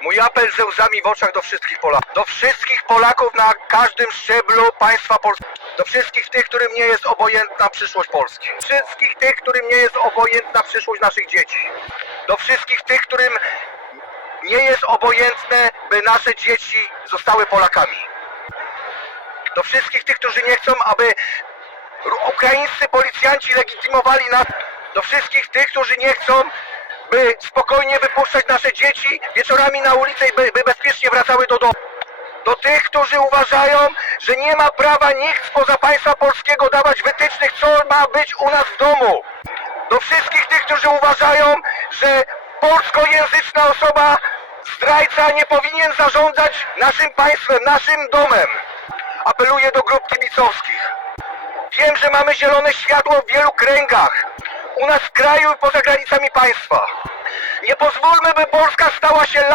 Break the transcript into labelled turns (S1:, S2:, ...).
S1: Mój apel ze łzami w oczach do wszystkich Polaków. Do wszystkich Polaków na każdym szczeblu państwa polskiego. Do wszystkich tych, którym nie jest obojętna przyszłość Polski. Wszystkich tych, którym nie jest obojętna przyszłość naszych dzieci. Do wszystkich tych, którym nie jest obojętne, by nasze dzieci zostały Polakami. Do wszystkich tych, którzy nie chcą, aby ukraińscy policjanci legitymowali nas. Do wszystkich tych, którzy nie chcą, by spokojnie wypuszczać nasze dzieci wieczorami na ulicę i by, by bezpiecznie wracały do domu. Do tych, którzy uważają, że nie ma prawa nikt spoza państwa polskiego dawać wytycznych, co ma być u nas w domu. Do wszystkich tych, którzy uważają, że polskojęzyczna osoba, zdrajca nie powinien zarządzać naszym państwem, naszym domem. Apeluję do grup kibicowskich. Wiem, że mamy zielone światło w wielu kręgach. U nas w kraju i poza granicami państwa. Nie pozwólmy, by Polska stała się.